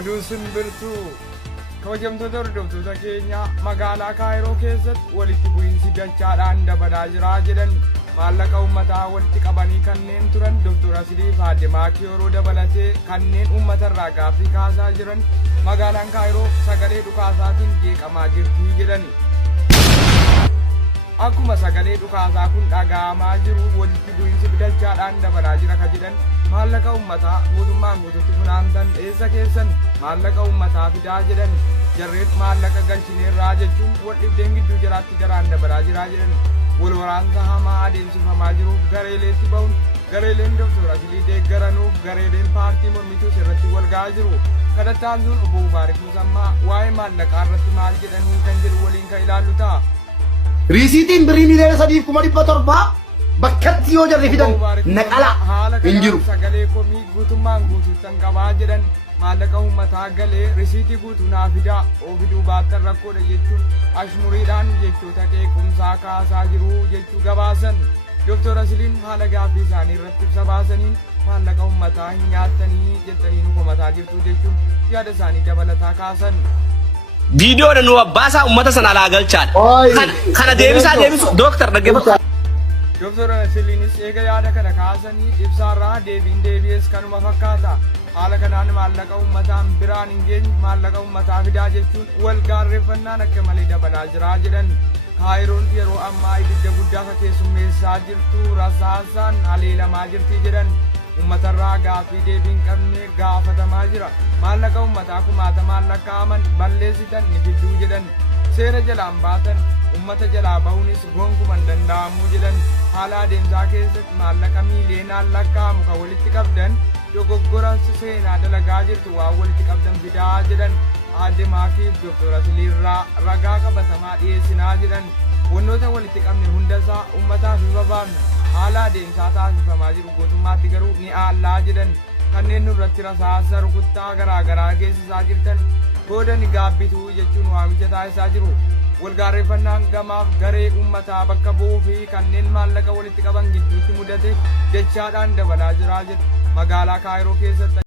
Oduu simbirtuu kabajamtoota hordoftoota keenya magaalaa Kaayiroo keessatti walitti bu'iinsi dachaadhaan dabalaa jira jedhan maallaqa uummataa walitti qabanii kanneen turan Dr. Asilii Faademaakii yeroo dabalatee kanneen uummatarraa gaaffii kaasaa jiran magaalaan Kaayiroo sagalee dhukaasaatiin jeeqamaa jirti jedhan. Akkuma sagalee dhukaasaa kun dhaga'amaa jiru walitti bu'iinsi dachaadhaan dabalaa jira ka jedhan maallaqa uummataa mootummaan guututti funaantan eessa keessan maallaqa uummataa fidaa jedhan jarreef maallaqa galchineerraa jechuun wal dhibdeen gidduu jiraatti daraan dabalaa jiraa jedhan wal waraansa hamaa adeemsifamaa jiruuf gareeleetti ba'uun gareeleen Dr. Asilii deeggaranuuf gareeleen paartii mormituus irratti wal ga'aa jiru kadhattaan sun obbo Mubaarak Musammaa waa'ee maallaqaa irratti maal jedhanii kan jedhu waliin kan ilaallu ta'a. Risiitiin birrii miliyoona 3,700 bakkatti yoo jarri fidan naqala hin jiru. Sagalee komii guutummaan guutuuttan qabaa jedhan maallaqa uummataa galee risiitii guutuu naa fidaa oofiduu baattan rakkoodha jechuun ashmuriidhaan jechoota qeequmsaa kaasaa jiru jechuu gabaasan. Dr. Asiliin haala gaaffii isaanii irratti ibsa baasaniin maallaqa uummataa hin nyaattanii jettanii nu komataa jirtu jechuun yaada isaanii dabalataa kaasan. Video dan wabasa umat sana lagal chat. Karena dia bisa dokter bagaimana? Dr. Asiliinis eega yaada kana kaasanii ibsaarraa deebi'es kanuma fakkaata. Haala kanaan maallaqa uummataan biraan hin geenye maallaqa uummataa fidaa jechuun wal gaarreeffannaan akka malee dabalaa jira jedhan. Kaayiroon yeroo ammaa ibidda guddaa ka keessummeessaa jirtu rasaasaan haleelamaa jirti jedhan. Uummatarraa gaaffii deebii hin qabne gaafatamaa jira. Maallaqa uummataa kumaatamaan lakkaa'aman balleessitan ni fidduu jedhan. Seera jalaan baatan uummata jalaa bahuunis gonkuman danda'amuu jedhan. Haala adeemsaa keessatti maallaqa miiliyoonaan lakkaa'amu kan walitti qabdan dogoggora seenaa dalagaa jirtu waan walitti qabdan fidaa jedhan. Faademaakiif Dr. Asiliirraa ragaa qabatamaa dhiyeessinaa jedhan. Wantoota walitti qabne hundasaa uummataaf hin babaafne. Haala adeemsaa taasifamaa jiru guutummaatti garuu ni aallaa jedhan kanneen nurratti rasaasa rukuttaa garaagaraa geessisaa jirtan booda ni gaabbituu jechuun waamicha taasisaa jiru. Walgaarreeffannaan gamaaf garee uummataa bakka bu'uu fi kanneen maallaqa walitti qaban gidduutti mudate dachaadhaan dabalaa jiraa jedhu magaalaa Kaayiroo keessatti.